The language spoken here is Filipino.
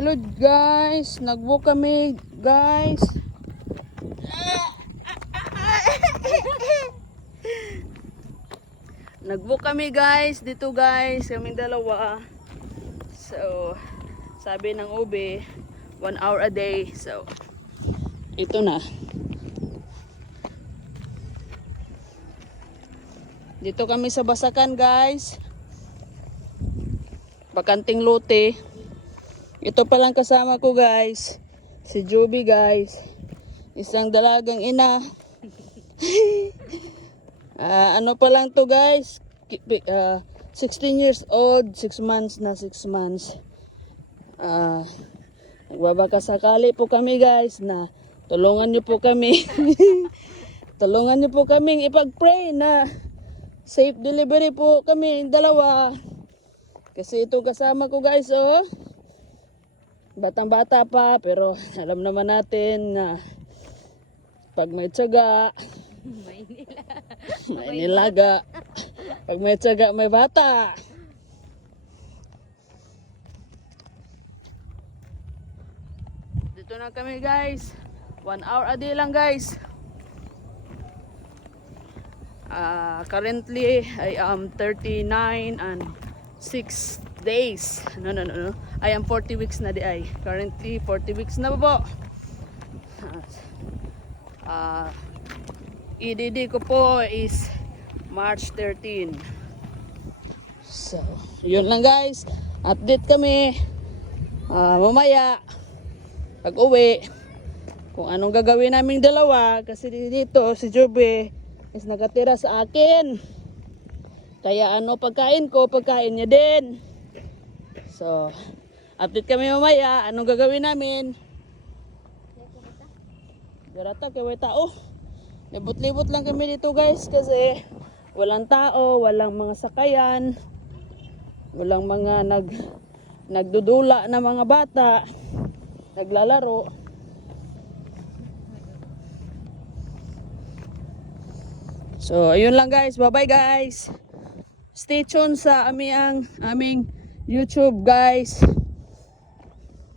Hello guys, nagbo kami guys. Nagbo kami guys, dito guys, kaming dalawa. So, sabi ng ube, 1 hour a day. So, ito na. Dito kami sa Basakan guys. Bakanting lote. Ito palang kasama ko guys. Si Joby guys. Isang dalagang ina. Ano pa lang to guys. 16 years old. 6 months na 6 months. Nagbabakasakali po kami guys na tulungan nyo po kami. Tulungan nyo po kaming ipag-pray na safe delivery po kami dalawa. Kasi ito kasama ko guys oh. Batang bata pa pero alam naman natin na pag may tiyaga may nilaga. Pag may tiyaga may bata. Dito na kami guys. 1 hour a day lang guys. Currently I am 39 and 6 days. No. I am 40 weeks na di ay. Currently 40 weeks na po. EDD ko po is March 13. So, yun lang guys. Update kami. Mamaya pag uwi kung anong gagawin naming dalawa kasi dito si Jobe is nakatira sa akin. Kaya ano pagkain ko, pagkain niya din. So, update kami mamaya. Anong gagawin namin? Garata kay way tao. Libot-libot lang kami dito guys kasi walang tao, walang mga sakayan, walang mga nagdudula na mga bata, naglalaro. So, ayun lang guys. Bye-bye guys. Stay tuned sa aming YouTube guys.